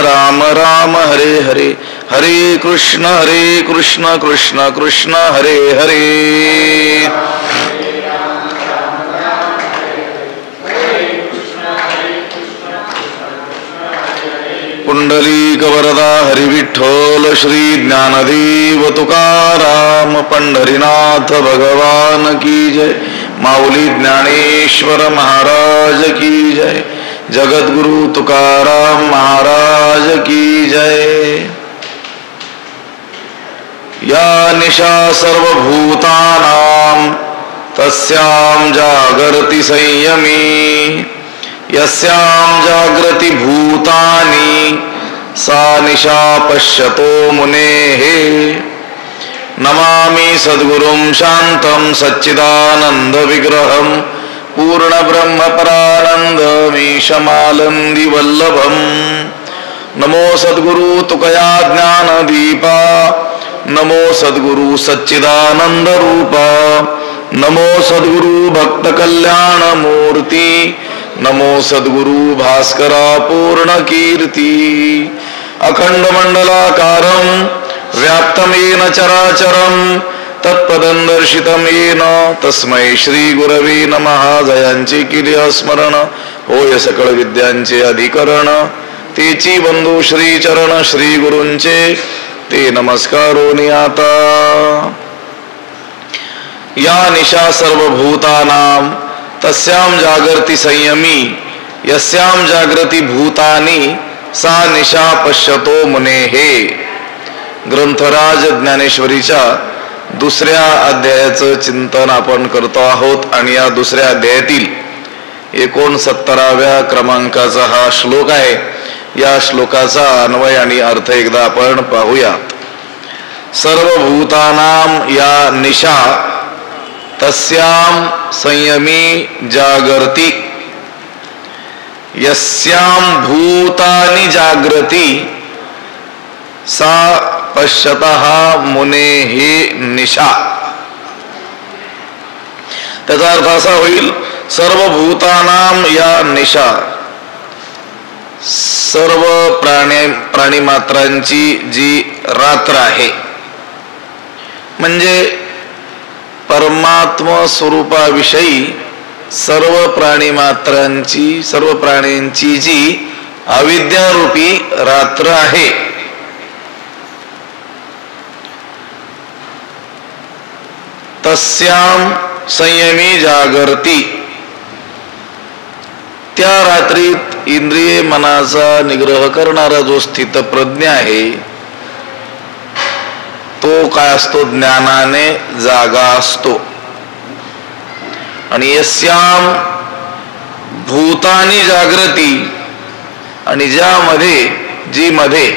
राम राम हरे हरे, हरे कृष्ण कृष्ण कृष्ण हरे हरे. पुंडलीक वरदा हरी विठ्ठल श्री ज्ञानदेव तुकाराम पंढरीनाथ भगवान की जय. माऊली ज्ञानेश्वर महाराज की जय. जगद्गुरु तुकाराम महाराज की जय. या निशा सर्वभूतानां तस्यां जागर्ति संयमी, यस्यां जागृति भूतानि सा निशा पश्यतो मुनेः. नमामि सद्गुरुं शान्तं सच्चिदानंद विग्रहं पूर्ण ब्रह्म परानंदमीशमालंदि वल्लभं. नमो सद्गुरु तुकया ज्ञान दीपा, नमो सद्गुरु सच्चिदानंद रूपा, नमो सद्गुरु भक्त कल्याण मूर्ती, नमो सद्गुरु भास्करा पूर्ण कीर्ती. अखंड मंडलाकारं व्याप्तं येन चराचरं तत्पदं दर्शितं येन तस्मै श्री गुरवे नमः. जयांचे केले स्मरण होय सकळ विद्यांचे अधिकरण, तेची बंधू श्री चरण श्री गुरूंचे ते नमस्कारोनी आता. या निशा सर्वभूतानां तस्यां जागर्ति संयमी, यस्यां जागृती भूतानि सा निशा पश्यतो मुनेः. ग्रंथराज ज्ञानेश्वरीच्या दुसऱ्या अध्यायाचं चिंतन आपण करतो आहोत आणि या दुसऱ्या अध्यायातील 69व्या क्रमांकाचा हा श्लोक आहे. या श्लोकाचा अन्वय आणि अर्थ एकदा आपण पाहूयात. सर्वभूतानां या निशा तस्यां संयमी जागर्ति, यस्यां भूतानि जागृति सा पश्यतः मुनेः निशा. त्याचा अर्थ असा होईल, सर्वभूतानां या निशा, सर्व प्राणी मात्रांची जी रात्र आहे, म्हणजे परमात्म स्वरूपाविषयी सर्व प्राणी मात्रांची, सर्व प्राण्यांची जी अविद्यारूपी रात्र आहे, तस्यां संयमी जागर्ति, त्या रात्रीत इंद्रिय मनाचा निग्रह करणारा जो स्थित प्रज्ञ आहे तो काय असतो, ज्ञानाने जागा असतो. आणि यस्यां भूतानी जागृती, आणि ज्यामध्ये जी मध्ये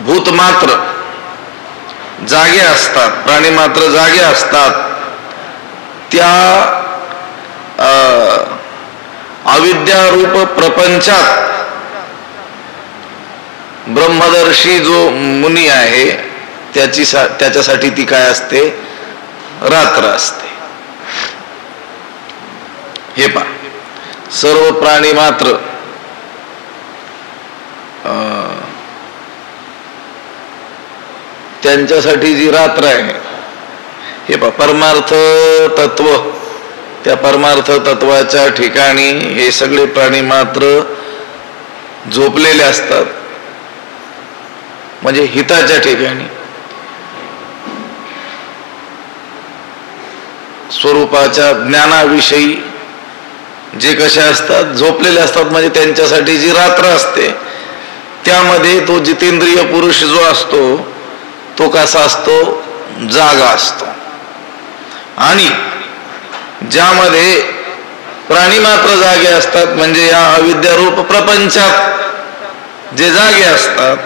भूतमात्र जागे असतात, प्राणी मात्र जागे असतात, त्या अविद्यारूप प्रपंचात ब्रह्मदर्शी जो मुनी आहे त्याच्यासाठी ती काय असते, रात्र असते. हे पहा, सर्व प्राणी मात्र त्यांच्यासाठी जी रात्र आहे, हे पहा, परमार्थ तत्व, त्या परमार्थ तत्वाच्या ठिकाणी हे सगळे प्राणी मात्र झोपलेले असतात, म्हणजे हिताच्या ठिकाणी. स्वरूपाच्या ज्ञानाविषयी जे कसे असतात, झोपलेले असतात, म्हणजे त्यांच्यासाठी जी रात्र असते त्यामध्ये तो जितेंद्रिय पुरुष जो असतो तो कसा असतो, जागा असतो. आणि ज्यामध्ये प्राणी मात्र जागे असतात, म्हणजे या अविद्यारूप प्रपंचात जे जागे असतात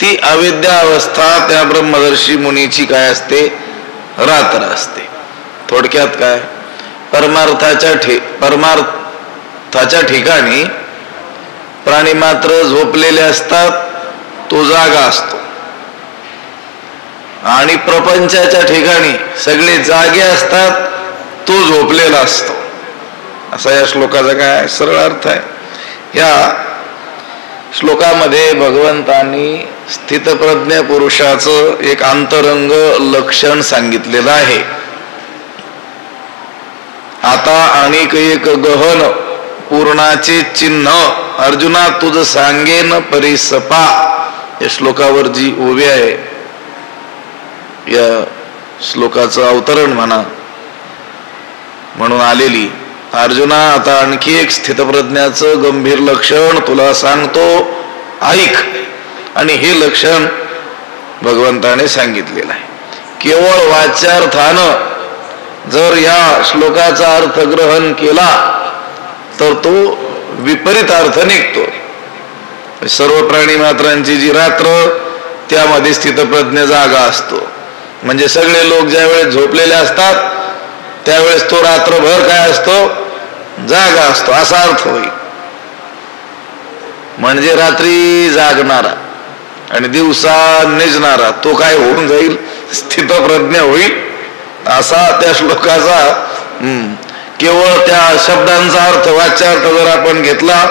ती अविद्या अवस्था त्या ब्रह्मदर्शी मुनीची काय असते, रात्र असते. थोडक्यात काय, परमार्थाच्या ठिकाणी प्राणी मात्र झोपलेले असतात, तो जागा असतो. आणि प्रपंचाच्या ठिकाणी सगळे जागे असतात तो झोपलेला असतो, असा या श्लोकाचा काय सरळ अर्थ आहे. या श्लोकामध्ये भगवंतांनी स्थितप्रज्ञ पुरुषाचं एक अंतरंग लक्षण सांगितलेलं आहे. आता अनेक एक गहन पूर्णाचे चिन्ह अर्जुना तुझ सांगेन परिसपा, या श्लोकावर जी उभी आहे, या श्लोकाचं अवतरण म्हणून आलेली, अर्जुना आता आणखी एक स्थितप्रज्ञाचं गंभीर लक्षण तुला सांगतो, ऐक. आणि हे लक्षण भगवंताने सांगितलेलं आहे. केवळ वाच्यार्थानं जर या श्लोकाचा अर्थ ग्रहण केला तर तो विपरीत अर्थ निघतो. सर्व प्राणी मात्रांची जी रात्र त्यामध्ये स्थितप्रज्ञ जागा असतो, म्हणजे सगळे लोक ज्या वेळेस झोपलेले असतात त्यावेळेस तो रात्रभर काय असतो, जागा असतो, असा अर्थ होईल. म्हणजे रात्री जागणारा आणि दिवसा निजणारा तो काय होऊन जाईल, स्थितप्रज्ञ होईल, असा त्या श्लोकाचा केवळ त्या शब्दांचा अर्थ वाच्यार्थ जर आपण घेतला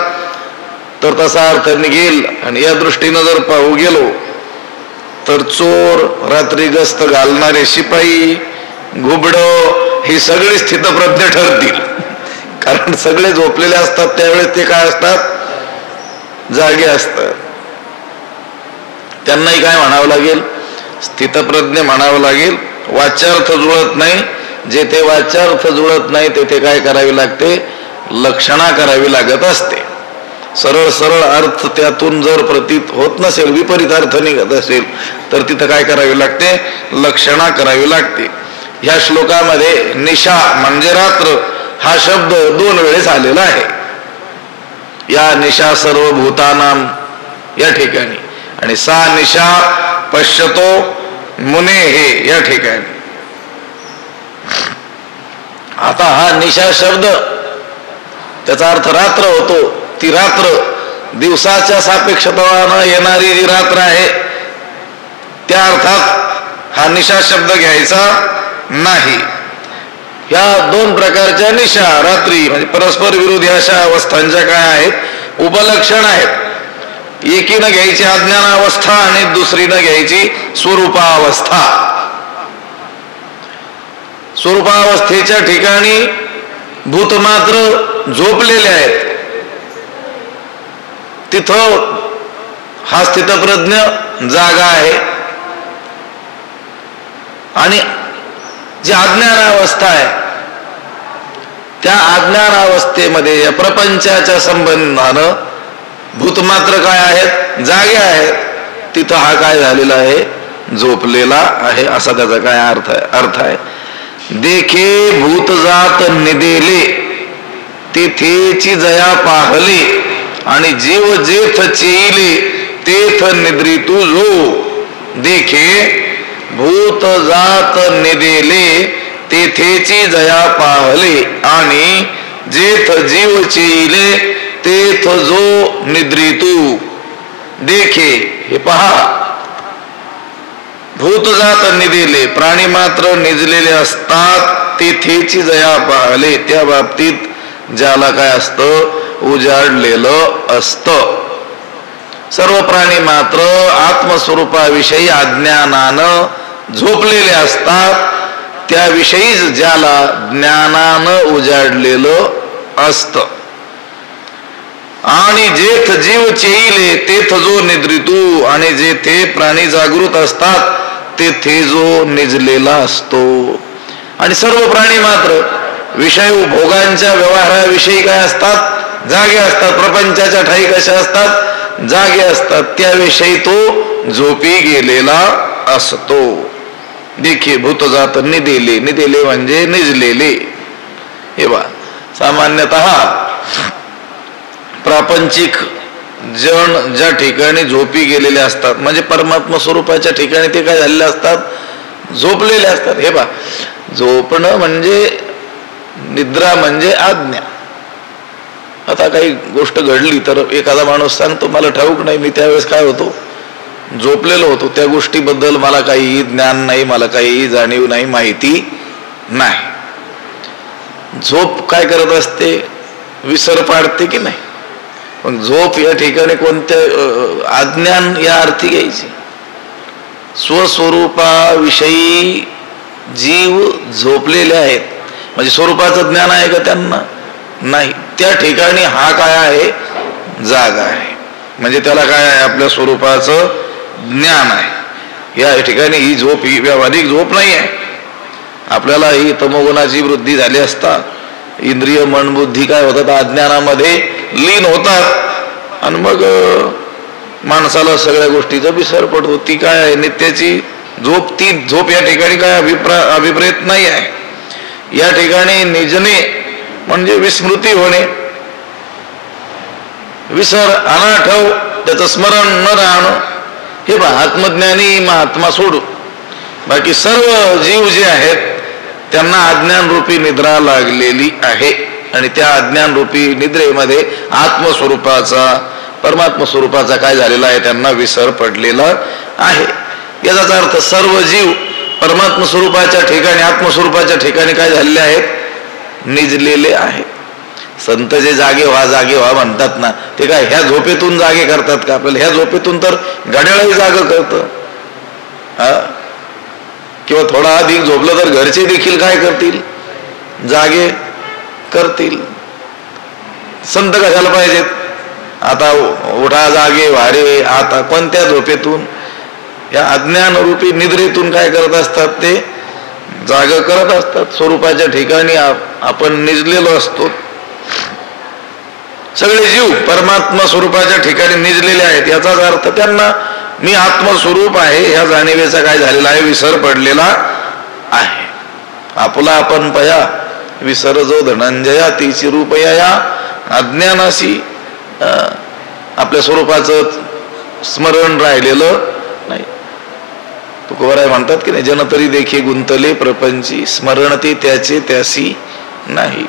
तर तसा अर्थ निघेल. आणि या दृष्टीनं जर पाहू गेलो तर चोर, रात्री गस्त घालणारे शिपाई, घुबड ही सगळी स्थितप्रज्ञ ठरतील, कारण सगळे झोपलेले असतात त्यावेळेस ते काय असतात, जागे असतात. त्यांनाही काय म्हणावं लागेल, स्थितप्रज्ञ म्हणावं लागेल. वाच्यार्थ जुळत नाही, जेथे वाच्यार्थ जुळत नाही तेथे काय करावी लागते, लक्षणा करावी लागत असते. सरळ सरळ अर्थ त्यातून जर प्रतीत होत नसेल, विपरीत अर्थ निघत असेल तर तिथं काय करावी लागते, लक्षणा करावी लागते. ह्या श्लोकामध्ये निशा म्हणजे रात्र हा शब्द 2 वेळेस आलेला आहे. या निशा सर्व भूतानाम या ठिकाणी, आणि सा निशा पश्यतो मुने हे या ठिकाणी. आता हा निशा शब्द त्याचा अर्थ रात्र होतो. ती रात्र दिवसाच्या सापेक्षतेने येणारी जी रात्र आहे त्या अर्थात हा निशा शब्द घ्यायचा नाही. ह्या 2 प्रकारच्या निशा रात्री म्हणजे परस्पर विरोधी अशा अवस्थांच्या काय आहेत, उपलक्षण आहेत. एकीनं घ्यायची अज्ञानावस्था आणि दुसरीनं घ्यायची स्वरूपावस्था. स्वरूपावस्थेच्या ठिकाणी भूत मात्र झोपलेले आहेत, तिथं हा स्थितप्रज्ञ जागा आहे. आणि जी अज्ञानावस्था आहे त्या अज्ञानावस्थेमध्ये या प्रपंचाच्या संबंधानं भूत मात्र काय आहेत, जागे आहेत. तिथं हा काय झालेला आहे, झोपलेला आहे, असा त्याचा काय अर्थ आहे. देखे भूत जात निदेले तेथेची जया पाहले, आणि जीव जेथ चेईले तेथ निद्रितू जो. देखे भूत जात निदेले तेथेची जया पाहले, आणि जेथ जीव चेईले तेथ जो निद्रितू. देखे हे पहा, भूत जात निदेले प्राणी मात्र निजलेले असतात, तेथेची जया पाहले त्या बाबतीत ज्याला काय असतं, उजाडलेलं असतं. सर्व प्राणी मात्र आत्मस्वरूपाविषयी अज्ञानानं झोपलेले असतात, त्याविषयीच ज्याला ज्ञानानं उजाडलेलं असतं. आणि जेथ जीव चेईले तेथ जो निद्रितू, आणि जेथे प्राणी जागृत असतात तेथे जो निजलेला असतो. आणि सर्व प्राणी मात्र विषय भोगांच्या व्यवहाराविषयी काय असतात, जागे असतात. प्रपंचाच्या ठाई कशा असतात, जागे असतात. त्याविषयी तो झोपी गेलेला असतो. देखे भूत जात निदेले, निदेले म्हणजे निजलेले. हे बा, सामान्यतः प्रापंचिक जण ज्या ठिकाणी झोपी गेलेले असतात म्हणजे परमात्मा स्वरूपाच्या ठिकाणी ते काय झालेले असतात, झोपलेले असतात. हे बा, झोपणं म्हणजे निद्रा म्हणजे आज्ञा. आता काही गोष्ट घडली तर एखादा माणूस सांगतो मला ठाऊक नाही, मी त्यावेळेस काय होतो, झोपलेलो होतो, त्या गोष्टीबद्दल मला काही ज्ञान नाही, मला काही जाणीव नाही, माहिती नाही. झोप काय करत असते? विसर पाडते की नाही? पण झोप या ठिकाणी कोणत्या अज्ञान या अर्थी घ्यायची. स्वस्वरूपाविषयी जीव झोपलेले आहेत, म्हणजे स्वरूपाचं ज्ञान आहे का त्यांना? नाही. त्या ठिकाणी हा काय आहे? जागा आहे. म्हणजे त्याला काय आहे? आपल्या स्वरूपाचं ज्ञान आहे. या ठिकाणी ही झोप ही व्यावहारिक झोप नाही आहे. आपल्याला ही तमोगुणाची वृद्धी झाली असता इंद्रिय मन बुद्धी काय होतात? अज्ञानामध्ये लीन होतात आणि मग माणसाला सगळ्या गोष्टीचा विसर पडतो. ती काय आहे? नित्याची झोप. ती झोप या ठिकाणी काय अभिप्रेत नाही आहे. या ठिकाणी निजणे म्हणजे विस्मृती होणे, विसर, अनाठव, त्याचं स्मरण न राहणं. हे बा आत्मज्ञानी महात्मा सोडून बाकी सर्व जीव जे आहेत त्यांना अज्ञान रूपी निद्रा लागलेली आहे. आणि त्या अज्ञान रूपी निद्रेमध्ये आत्मस्वरूपाचा परमात्मा स्वरूपाचा काय झालेला आहे? त्यांना विसर पडलेला आहे. याचाच अर्थ सर्व जीव परमात्मा स्वरूपाच्या ठिकाणी आत्मस्वरूपाच्या ठिकाणी काय झालेले आहेत? निजलेले आहेत. संत जे जागे व्हा म्हणतात ना, ते काय ह्या झोपेतून जागे करतात का आपल्याला? ह्या झोपेतून तर घड्याळही जाग करतं. किंवा थोडा अधिक झोपलं तर घरचे देखील काय करतील? जागे करतील. संत कशाला पाहिजेत? आता उठा जागे वारे. आता कोणत्या झोपेतून? या अज्ञान रूपी निद्रेतून काय करत असतात? ते जाग करत असतात. स्वरूपाच्या ठिकाणी आपण निजलेलो असतो. सगळे जीव परमात्मा स्वरूपाच्या ठिकाणी निजलेले आहेत. याचाच अर्थ त्यांना मी आत्मस्वरूप आहे ह्या जाणीवेचा काय झालेला आहे? विसर पडलेला आहे. आपला आपण पया विसर जो धनंजया तिची रूपया. या अज्ञानाशी आपल्या स्वरूपाचं स्मरण राहिलेलं नाही. तुकोबाराय म्हणतात की नाही, जन तरी देखी गुंतले प्रपंची, स्मरण ते त्याचे त्यासी नाही.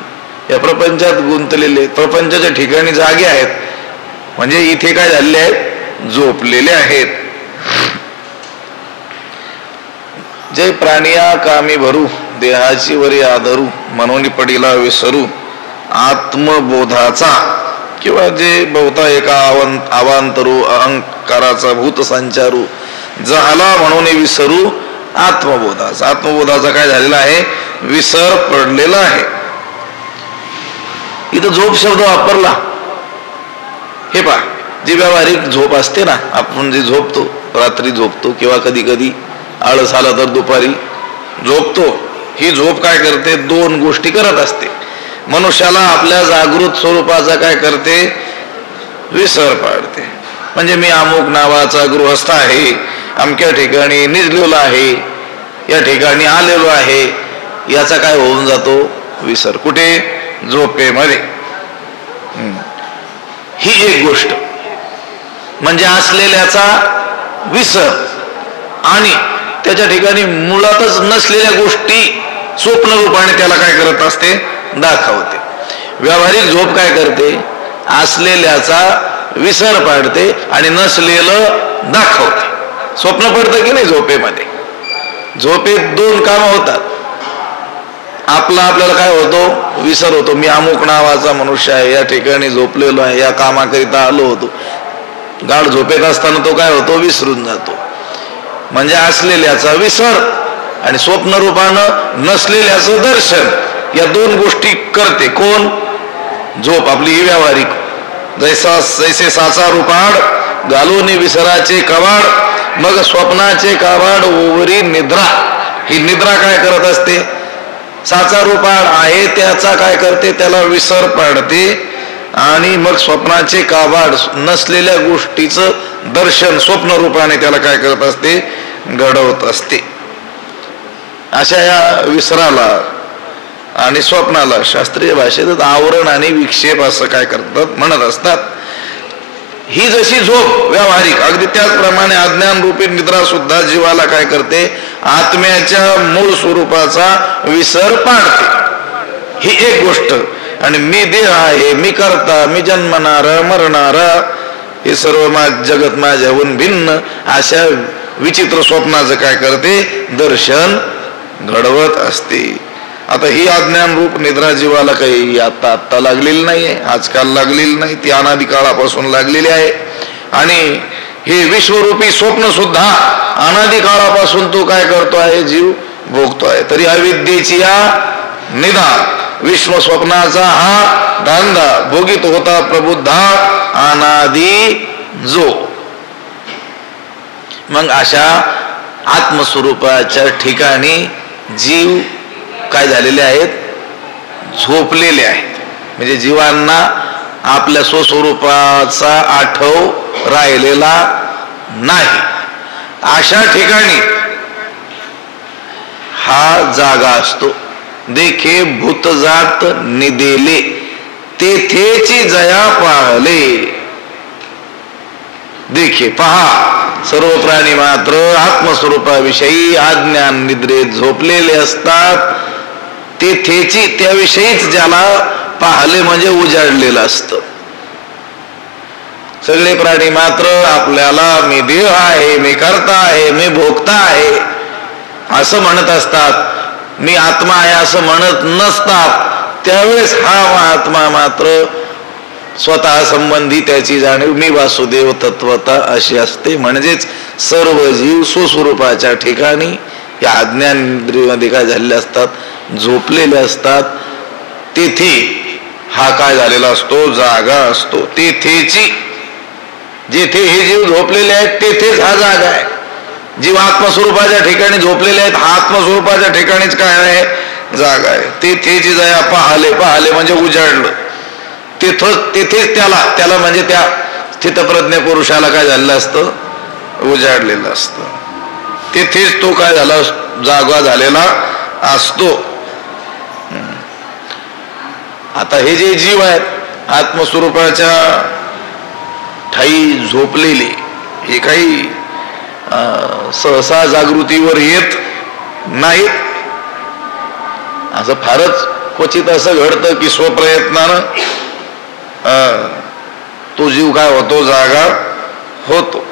या प्रपंचात गुंतलेले, प्रपंचाच्या ठिकाणी जागे आहेत, म्हणजे इथे काय झालेले आहेत? झोपलेले आहेत. जे प्राणिया कामी भरू, देहाची वरी आदरू, म्हणून पडिला विसरू आत्मबोधाचा. किंवा जे बहुता एका अवांतरू अहंकाराचा भूत संचारू झाला म्हणून विसरू आत्मबोधाचा. आत्मबोधाचा काय झालेला आहे? विसर पडलेला आहे. इथं झोप शब्द वापरला. हे पहा, जी व्यावहारिक झोप असते ना, आपण जे झोपतो, रात्री झोपतो किंवा कधी कधी आळस आला तर दुपारी झोपतो. ही झोप काय करते? दोन गोष्टी करत असते. मनुष्याला आपल्या जागृत स्वरूपाचा काय करते? विसर पाडते. म्हणजे मी अमुक नावाचा गृहस्थ आहे, अमक्या ठिकाणी निजलेलो आहे, या ठिकाणी आलेलो आहे, याचा काय होऊन जातो? विसर. कुठे? झोपेमध्ये. ही एक गोष्ट म्हणजे असलेल्याचा विसर. आणि त्याच्या ठिकाणी मुळातच नसलेल्या गोष्टी स्वप्न रूपाने त्याला काय करत असते? दाखवते. व्यावहारिक झोप काय करते? असलेल्याचा विसर पाडते आणि नसलेलं दाखवते. स्वप्न पडतं की नाही झोपेमध्ये? झोपेत दोन कामं होतात. आपल्याला काय होतो? विसर होतो. मी अमुक नावाचा मनुष्य आहे, या ठिकाणी झोपलेलो आहे, या कामाकरिता आलो होतो. गाढ झोपेत असताना तो काय होतो? विसरून जातो. म्हणजे असलेल्याचा विसर आणि स्वप्न रूपानं नसलेल्याचं दर्शन, या दोन गोष्टी करते कोण? झोप. आपली ही व्यावहारिक. जैसे साचा रूपाड घालून विसराचे कवाड, मग स्वप्नाचे कावाड ओवरी निद्रा. ही निद्रा काय करत असते? साचा रूपाड आहे त्याचा काय करते? त्याला विसर पाडते आणि मग स्वप्नाचे काबाड नसलेल्या गोष्टीचं दर्शन स्वप्न रूपाने त्याला काय करत असते? घडवत असते. अशा या विसराला आणि स्वप्नाला शास्त्रीय भाषेत आवरण आणि विक्षेप असं काय करतात म्हणत असतात. ही जशी झोप व्यावहारिक, अगदी त्याचप्रमाणे अज्ञान रूपी निद्रा सुद्धा जीवाला काय करते? आत्म्याच्या मूळ स्वरूपाचा विसर पाडते. ही एक गोष्ट. आणि मी देह आहे, मी करता, मी जन्मणारा मरणारा, हे सर्व जगत माझ्याहून भिन्न, अशा विचित्र स्वप्नाचं काय करते? दर्शन घडवत असते. आता ही अज्ञान रूप निद्रा जीवाला काही आत्ता लागलेली नाहीये, आजकाल लागलेली नाही, ती अनादी काळापासून लागलेली आहे. आणि हे विश्वरूपी स्वप्न सुद्धा अनादी काळापासून तो काय करतो आहे, जीव भोगतो आहे. तरी अविद्येची या निदा विश्व स्वप्नाचा हा धांदा भोगित होता प्रबुद्धा अनादी जो. मग अशा आत्मस्वरूपाच्या ठिकाणी जीव काय झालेले आहेत, झोपलेले आहेत. म्हणजे जीवांना आपल्या स्वस्वरूपाचा आठव राहिलेला नाही. अशा ठिकाणी हा जागा असतो. देखे भूत जात निदेले तेथेची जया पाहले. देखे पहा, सर्व प्राणी मात्र आत्मस्वरूपाविषयी अज्ञान निद्रेत झोपलेले असतात. तेथेची त्याविषयीच ज्याला पाहले म्हणजे उजाडलेलं असतं. सगळे प्राणी मात्र आपल्याला मी देह आहे, मी करता आहे, मी भोगता आहे असं म्हणत असतात. मी आत्मा आहे असं म्हणत नसतात. त्यावेळेस हा आत्मा मात्र स्वतः संबंधी त्याची जाणीव मी वासुदेव तत्वता अशी असते. म्हणजेच सर्व जीव स्वस्वरूपाच्या ठिकाणी या अज्ञान निद्रेमध्ये काय झालेले असतात, झोपलेले असतात. तेथे हा काय झालेला असतो, जागा असतो. तेथेची, जेथे हे जीव झोपलेले आहेत तेथेच हा जागा आहे. जीव आत्मस्वरूपाच्या ठिकाणी झोपलेले आहेत, हा आत्मस्वरूपाच्या ठिकाणीच काय आहे, जागा आहे. तेथेची जया पाहले. पाहले म्हणजे उजाडलं. तेथेच त्याला म्हणजे त्या स्थितप्रज्ञ पुरुषाला काय झालेलं असतं, उजाडलेलं असतं. तेथेच तो काय झाला, जागा झालेला असतो. आता हे जे जीव आहेत आत्मस्वरूपाच्या ठाई झोपलेले, हे काही सहसा जागृतीवर येत नाहीत. असं फारच क्वचित असं घडतं की स्वप्रयत्नानं तो जीव काय होतो, जागा होतो.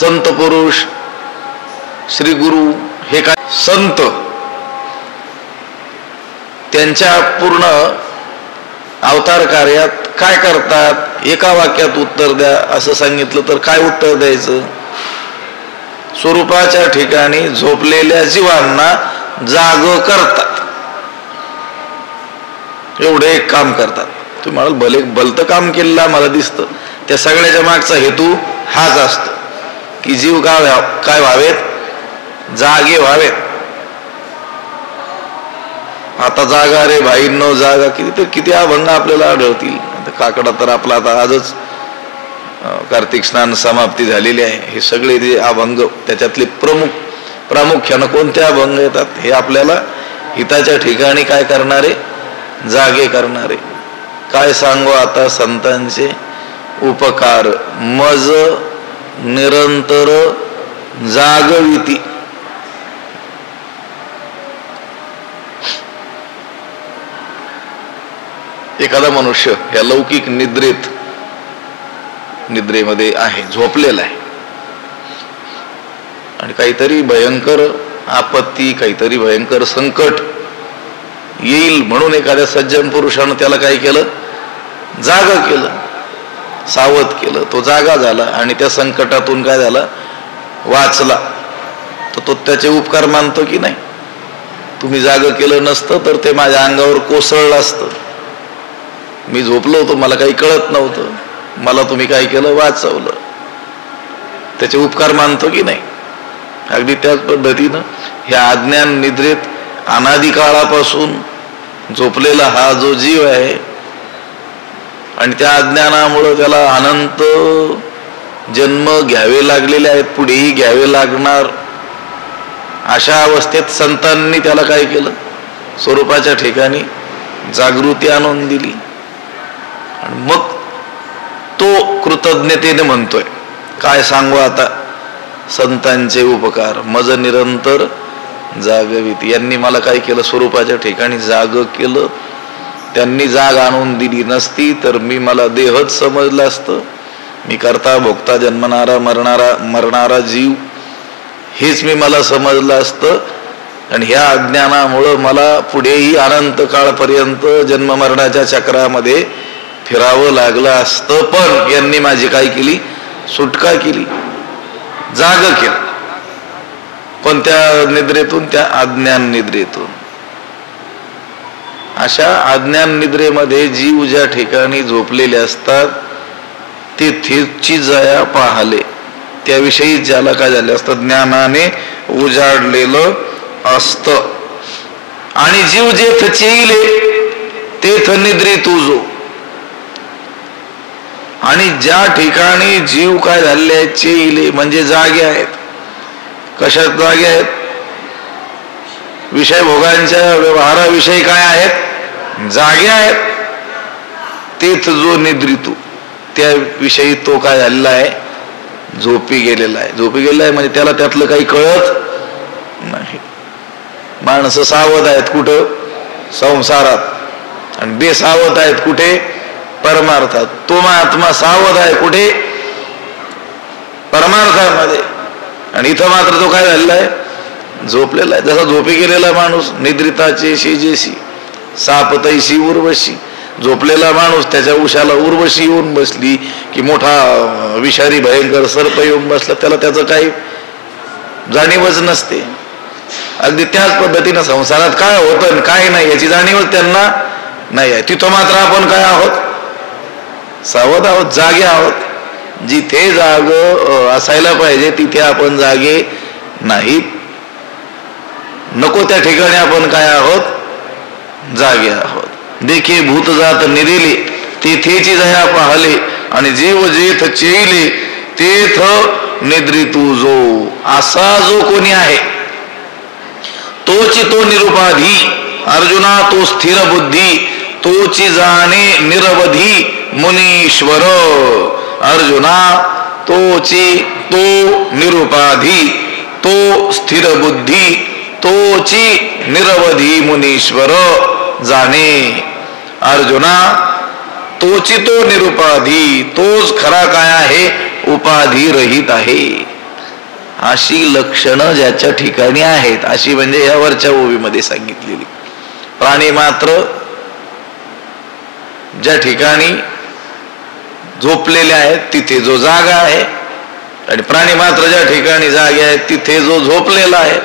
संत पुरुष, श्री गुरु हे काय संत, त्यांच्या पूर्ण अवतार कार्यात काय करतात, एका वाक्यात उत्तर द्या असं सांगितलं तर काय उत्तर द्यायचं. स्वरूपाच्या ठिकाणी झोपलेल्या जीवांना जाग करतात. एवढे एक काम करतात. तुम्ही म्हणाल भलतं काम केलेलं मला दिसतं. त्या सगळ्याच्या मागचा हेतू हाच असतो की जीव काय व्हावेत, जागे व्हावेत. आता जागा रे भाईंनो, जागा किती अभंग आपल्याला आढळतील. काकडा तर आपला आता आजच कार्तिक स्नान समाप्ती झालेली आहे. हे सगळे जे अभंग, त्याच्यातले प्रामुख्यानं कोणते अभंग येतात, हे आपल्याला हिताच्या ठिकाणी काय करणारे, जागे करणारे. काय सांगू आता संतांचे उपकार, मज निरंतर जागविती. एखादा मनुष्य या लौकिक निद्रेमध्ये आहे, झोपलेला आहे, आणि काहीतरी भयंकर आपत्ती, काहीतरी भयंकर संकट येईल म्हणून एखाद्या सज्जन पुरुषानं त्याला काय केलं, जागा केलं, सावध केलं. तो जागा झाला आणि त्या संकटातून काय झाला, वाचला. तर तो त्याचे उपकार मानतो की नाही. तुम्ही जागा केलं नसतं तर ते माझ्या अंगावर कोसळलं असतं. मी झोपलो होतो, मला काही कळत नव्हतं, मला तुम्ही काय केलं, वाचवलं. त्याचे उपकार मानतो की नाही. अगदी त्याच पद्धतीनं ह्या अज्ञान निद्रेत अनादी काळापासून झोपलेला हा जो जीव आहे आणि त्या अज्ञानामुळं त्याला अनंत जन्म घ्यावे लागलेले आहेत, पुढेही घ्यावे लागणार. अशा अवस्थेत संतांनी त्याला काय केलं, स्वरूपाच्या ठिकाणी जागृती आणून दिली. आणि मग तो कृतज्ञतेने म्हणतोय, काय सांगू आता संतांचे उपकार, मज निरंतर जागविती. यांनी मला काय केलं, स्वरूपाच्या ठिकाणी जाग केलं. त्यांनी जाग आणून दिली नसती तर मला देहच समजलं असतं. मी करता भोगता जन्मणारा मरणारा जीव हेच मला समजलं असतं, आणि ह्या अज्ञानामुळं मला पुढेही अनंत काळपर्यंत जन्ममरणाच्या चक्रामध्ये फिरावं लागलं असतं. पण यांनी माझी काय केली? सुटका केली, जाग केलं. कोणत्या निद्रेतून? त्या अज्ञान निद्रेतून. अशा अज्ञान निद्रेमध्ये जीव ज्या ठिकाणी झोपलेले असतात तेथेची जया पाहले, त्याविषयी ज्याला काय झाले असतं? ज्ञानाने उजाडलेलं असतं. आणि जीव जेथ चेईले तेथ निद्री तुझो. आणि ज्या ठिकाणी जीव काय झाले? चेईले म्हणजे जागे आहेत. कशात जागे आहेत? विषय भोगांच्या व्यवहाराविषयी काय आहेत? जागे आहेत. तेथ जो निद्रितू, त्याविषयी तो काय झालेला आहे? झोपी गेलेला आहे. झोपी गेलेला आहे म्हणजे त्याला त्यातलं काही कळत नाही. माणसं सावध आहेत कुठं? संसारात. आणि बेसावध आहेत कुठे? परमार्थात. तो महात्मा सावध आहे कुठे? परमार्थामध्ये. आणि इथं मात्र तो काय झालेला आहे? झोपलेला आहे. जसा झोपी गेलेला माणूस, निद्रिताचे शेजेशी सापतैशी उर्वशी. झोपलेला माणूस, त्याच्या उशाला उर्वशी येऊन बसली की मोठा विषारी भयंकर सर्प येऊन बसला, त्याला त्याचं काही जाणीवच नसते. अगदी त्याच पद्धतीनं संसारात काय होतं आणि काय नाही याची जाणीवच त्यांना नाही आहे. तिथं मात्र आपण काय आहोत? सावध आहोत, जागे आहोत. जिथे जाग असायला पाहिजे तिथे आपण जागे नाहीत. नको त्या ठिकाणी आपण काय आहोत? जागे आहोत. देखे भूत जात निरेले तेथेची जया पाहले. आणि जीव जेथ चेईले तेथ निद्रितू जो. असा जो कोणी आहे तोची तो निरुपाधी. अर्जुना तो स्थिर बुद्धी, तोची जाणे निरवधी मुनीश्वर. अर्जुना तोची तो निरुपाधी, तो स्थिर बुद्धी, तोची निरवधी मुनीश्वर जाणे. अर्जुना तोची तो निरुपाधी, तोच खरा काय आहे? उपाधी रहित आहे. अशी लक्षणं ज्याच्या ठिकाणी आहेत, अशी म्हणजे या वरच्या ओवीमध्ये सांगितलेली. प्राणी मात्र ज्या ठिकाणी झोपलेले आहेत तिथे जो जागा आहे, आणि प्राणी मात्र ज्या ठिकाणी जागे आहेत तिथे जो झोपलेला आहे.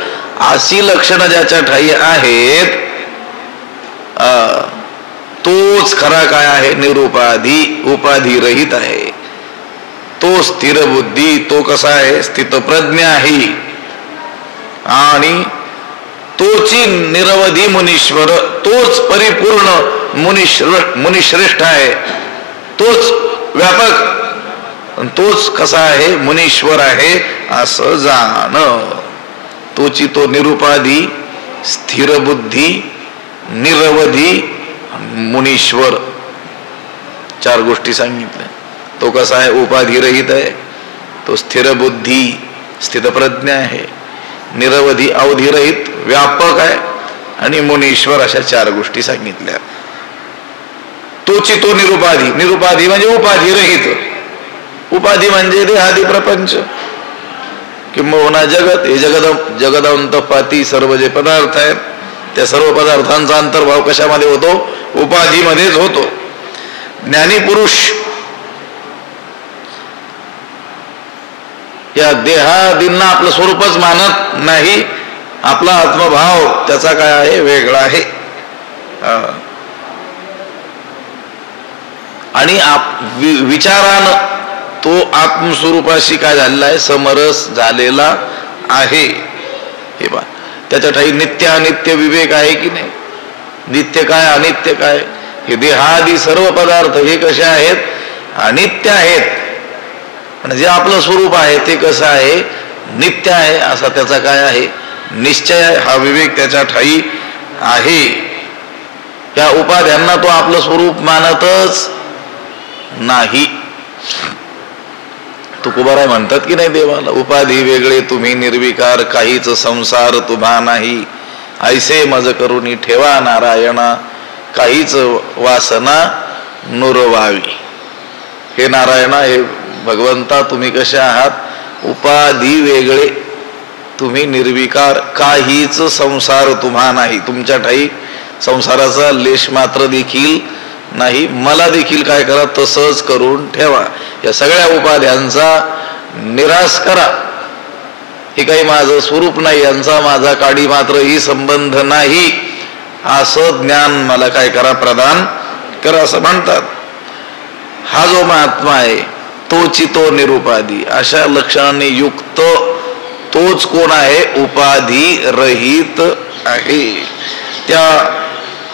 अशी लक्षणं ज्याच्या ठाई आहेत तोच खरा काय आहे? निरुपाधी, उपाधी रहित आहे. तो स्थिर बुद्धी, तो कसा आहे? स्थितप्रज्ञ आहे. आणि तोची निरवधी मुनीश्वर, तोच परिपूर्ण मुनिश्रेष्ठ आहे. तोच व्यापक, तोच कसा आहे? मुनीश्वर आहे असं जाण. तोची तो निरुपाधी, स्थिर बुद्धी, निरवधी मुनीश्वर. चार गोष्टी सांगितल्या. तो कसा आहे? उपाधी रहित आहे. तो स्थिर बुद्धी, स्थितप्रज्ञ आहे. निरवधी, अवधिरहित, व्यापक आहे. आणि मुनीश्वर. अशा चार गोष्टी सांगितल्या. तोची तो निरुपाधी. निरुपाधी म्हणजे उपाधी रहित. उपाधी म्हणजे देहादी प्रपंच किंबहुना जगत. हे जगदंत पाती सर्व जे पदार्थ आहेत त्या सर्व पदार्थांचा अंतर्भाव कशामध्ये होतो? उपाधीमध्येच होतो. ज्ञानी पुरुष या देहादींना आपलं स्वरूपच मानत नाही. आपला आत्मभाव त्याचा काय आहे? वेगळा आहे. आणि विचारानं तो आत्मस्वरूपाशी काय झालेला आहे? समरस झालेला आहे. हे बा, त्याच्या ठाई नित्य अनित्य विवेक आहे की नाही? नित्य काय, अनित्य काय? हे देहादी सर्व पदार्थ हे कसे आहेत? अनित्य आहेत. आणि जे आपलं स्वरूप आहे ते कसं आहे? नित्य आहे. असा त्याचा काय आहे? निश्चय आहे. हा विवेक त्याच्या ठाई आहे. या उपाध्यांना तो आपलं स्वरूप मानतच नाही. तुकोबाराय म्हणतात की नाही देवाला, उपाधी वेगळे तुम्ही निर्विकार, काहीच संसार तुम्हा नाही. ऐसे मज करुनी ठेवा नारायणा, काहीच वासना नुरवावी. हे नारायणा, हे भगवंता, तुम्ही कसे आहात? उपाधी वेगळे तुम्ही निर्विकार, काहीच संसार तुम्हा नाही, तुमच्या ठाई संसाराचा लेश मात्र देखील नाही. मला देखील काय करा, तसंच करून ठेवा. या सगळ्या उपाध्यांचा निराश करा. हे काही माझं स्वरूप नाही, यांचा माझा काडी मात्रही संबंध नाही, असं ज्ञान मला काय करा, प्रदान करा, असं म्हणतात. हा जो महात्मा आहे तोची तो निरुपाधी, अशा लक्षणांनी युक्त तोच कोण आहे, उपाधी रहित आहे. त्या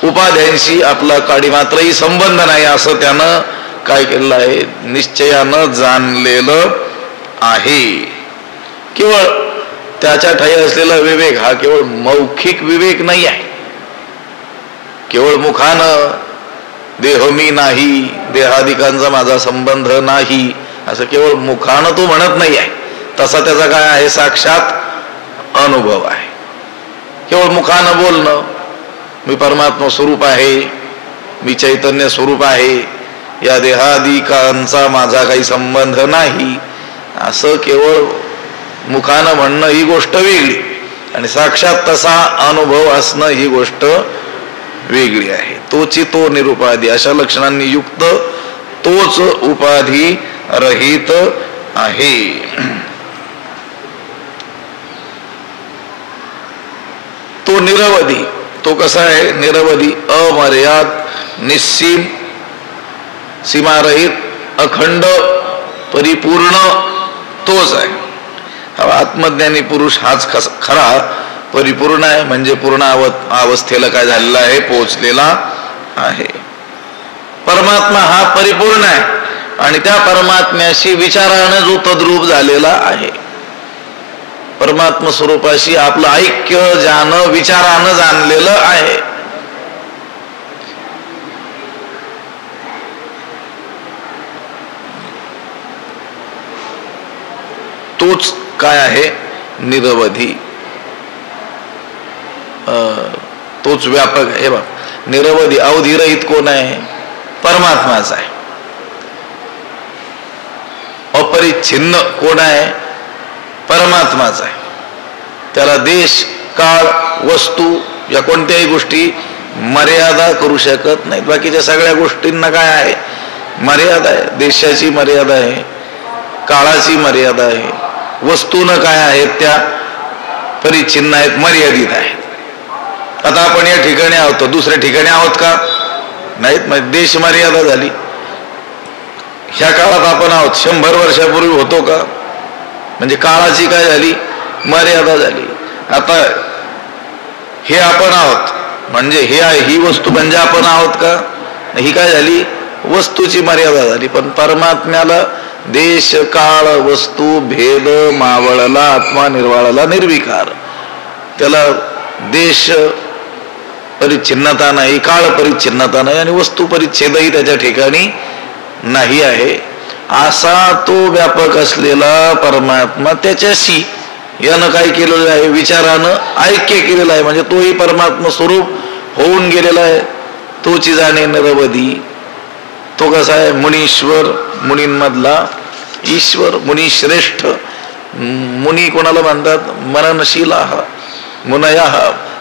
उपाध्यांशी आपला काडी मात्रही संबंध नाही, असं त्यानं काय केलेलं आहे, निश्चयानं जाणलेलं आहे. केवळ त्याच्या ठाई असलेला विवेक हा केवळ मौखिक विवेक नाही आहे. केवळ मुखानं देह मी नाही, देहादिकांचा माझा संबंध नाही, असं केवळ मुखानं तो म्हणत नाही आहे. तसा त्याचा काय आहे, साक्षात अनुभव आहे. केवळ मुखानं बोलणं, मी परमात्मा स्वरूप आहे, मी चैतन्य स्वरूप आहे, या देहादिकांचा माझा काही संबंध नाही, असं केवळ मुखानं म्हणणं ही गोष्ट वेगळी, आणि साक्षात तसा अनुभव असणं ही गोष्ट वेगळी आहे. तोची तो निरुपाधी, अशा लक्षणांनी युक्त तोच उपाधी रहित आहे. तो निरवधी, तो कसा आहे, निरवधी, अमर्याद, निस्सीम, सीमारहित, अखंड, परिपूर्ण तोच आहे. हा आत्मज्ञानी पुरुष हाच खरा परिपूर्ण आहे, म्हणजे पूर्ण अवस्थेला काय झालेला आहे, पोहोचलेला आहे. परमात्मा हा परिपूर्ण आहे, आणि त्या परमात्म्याशी विचारानं जो तद्रूप झालेला आहे, परमात्मा स्वरूपाशी आपलं ऐक्य ज्यानं विचारानं जाणलेलं आहे, तोच काय आहे, निरवधी, तोच व्यापक आहे. बा निरवधी, अवधिरहित कोण आहे, परमात्माच आहे. अपरिच्छिन्न कोण आहे, परमात्माच आहे. त्याला देश, काळ, वस्तू या कोणत्याही गोष्टी मर्यादा करू शकत नाहीत. बाकीच्या सगळ्या गोष्टींना काय आहे, मर्यादा आहे. देशाची मर्यादा आहे, काळाची मर्यादा आहे, वस्तूनं काय आहेत, त्या परिच्छिन्न आहेत, मर्यादित आहेत. आता आपण या ठिकाणी आहोत, दुसऱ्या ठिकाणी आहोत का, नाहीत. म्हणजे देश मर्यादा झाली. ह्या काळात आपण आहोत, 100 वर्षापूर्वी होतो का, म्हणजे काळाची काय झाली, मर्यादा झाली. आता हे आपण आहोत, म्हणजे हे आहे, ही वस्तू म्हणजे आपण आहोत का, ही काय झाली, वस्तूची मर्यादा झाली. पण परमात्म्याला देश, काळ, वस्तू भेद मावळला, आत्मा निर्वाळला निर्विकार. त्याला देश परिच्छिन्नता नाही, काळ परिच्छिन्नता नाही, आणि वस्तू परिच्छेदही त्याच्या ठिकाणी नाही आहे. असा तो व्यापक असलेला परमात्मा त्याच्याशी यानं काय केलेलं आहे, विचारानं ऐक्य केलेलं आहे, म्हणजे तोही परमात्मा स्वरूप होऊन गेलेला आहे. तोची जाणे निरवधी. तो कसा आहे, मुनीश्वर, मुनींमधला ईश्वर, मुनी श्रेष्ठ. मुनी कोणाला म्हणतात, मननशीलाः, मुनयाः,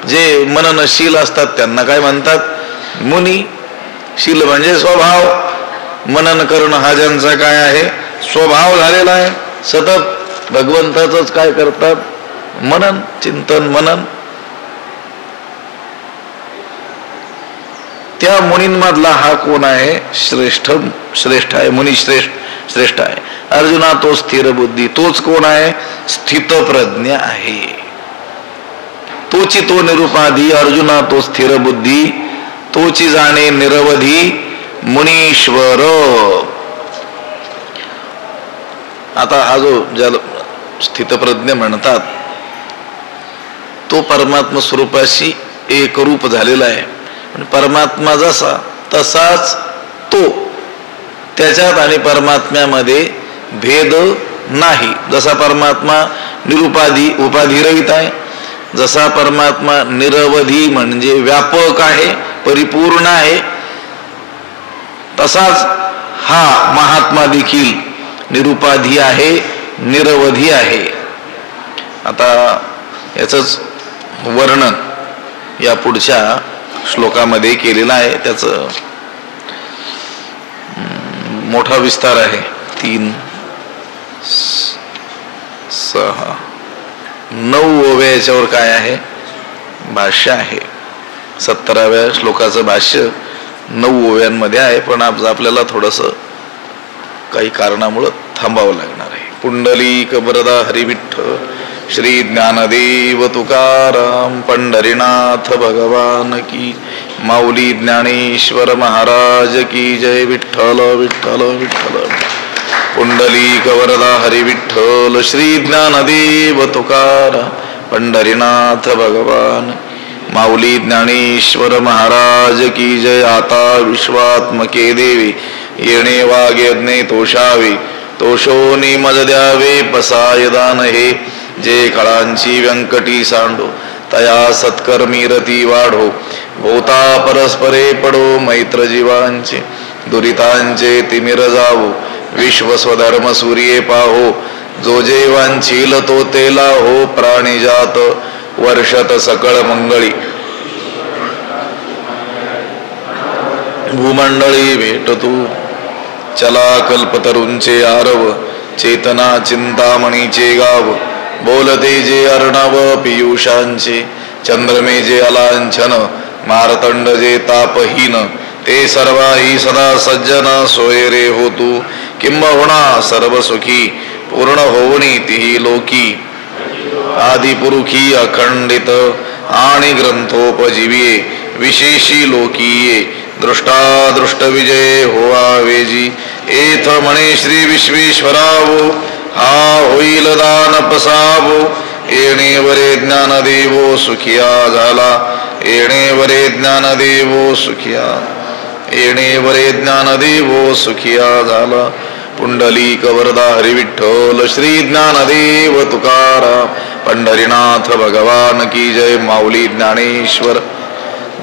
जे मननशील असतात त्यांना काय म्हणतात, मुनी. शील म्हणजे स्वभाव, मनन करणं हा ज्यांचा काय आहे, स्वभाव झालेला आहे. सतत भगवंताचंच काय करतात, मनन, चिंतन, मनन. त्या मुनींमधला हा कोण आहे, श्रेष्ठ आहे, मुनी श्रेष्ठ आहे. अर्जुना तो स्थिर बुद्धी, तोच कोण आहे, स्थित प्रज्ञ आहे. तोची तो निरुपाधी, अर्जुना तो स्थिर बुद्धी, तोची जाणे निरवधी मुनीश्वर. आता हा जो ज्याला स्थितप्रज्ञ म्हणतात, तो परमात्मा स्वरूपाशी एकरूप झालेला आहे. परमात्मा जसा तसाच तो, त्याच्यात आणि परमात्म्यामध्ये भेद नाही. जसा परमात्मा निरुपाधी, उपाधिरहित आहे, जसा परमात्मा निरवधी म्हणजे व्यापक आहे, परिपूर्ण आहे, तसाच हा महात्मा देखील निरुपाधी आहे, निरवधी आहे. आता याचंच वर्णन या पुढच्या श्लोकामध्ये केलेलं आहे. त्याचं मोठा विस्तार आहे. 3, 6, 9 ओव्या याच्यावर काय आहे, भाष्य आहे. 17व्या श्लोकाचं भाष्य 9 ओव्यांमध्ये आहे, पण आज आपल्याला थोडस काही कारणामुळं थांबावं लागणार आहे. पुंडलिक वरदा हरिविठ्ठल श्री ज्ञानदेव तुकाराम पंढरीनाथ भगवान की, माऊली ज्ञानेश्वर महाराज की जय. विठ्ठल विठ्ठल विठ्ठल. पुंडलिक वरदा हरिविठ्ठल श्री ज्ञानदेव तुकाराम पंढरीनाथ भगवान, माऊली ज्ञानेश्वर महाराज की जय. आता विश्वात्मके देवी येणे वाग्यज्ञे तोषावे, तोषोनी मज द्यावे पसाय दान हे. जे खळांची व्यंकटी सांडो तया सत्कर्मी रती वाढो, भोवता परस्परे पडो मैत्र जीवांचे. दुरितांचे तिमिर जावो विश्व स्वधर्म सूर्ये पाहो, जो जे वांछील तो तेला हो. प्राणी जात वर्षत सकळ मंगळी, भूमंडळी भेटतू. चला कल्पतरूंचे आरव, चेतना चिंतामणीचे गाव. बोलते जे अर्णव पियुषांचे, चंद्रमे जे अलांछन. मारतंड जे तापहीन, ते सर्वाही सदा सज्जन. सोय रे हो तू किंबहुना सर्व सुखी, पूर्ण होवनी तिही लोकी. आदिपुरुखी अखंडित आणि ग्रंथोपजीविये, विशेषी लोकीये. दृष्टादृष्ट विजय होवा वेजी, एथ म्हणे श्री विश्वेश्वरावो. हा होईल दान पसावो, येणे वरे ज्ञान देवो सुखिया झाला. येणे वरे ज्ञान देवो सुखिया, येणे वरे ज्ञान देवो सुखिया झाला. पुंडलिक वरदा हरिविठ्ठल श्री ज्ञानदेव तुकाराम पंढरीनाथ भगवान की जय. माऊली ज्ञानेश्वर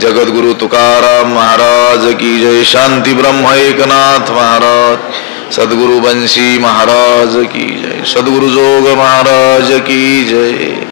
जगद्गुरु तुकाराम महाराज की जय. शांती ब्रह्म एकनाथ महाराज, सद्गुरु बंशी महाराज की जय. सद्गुरु जोग महाराज की जय.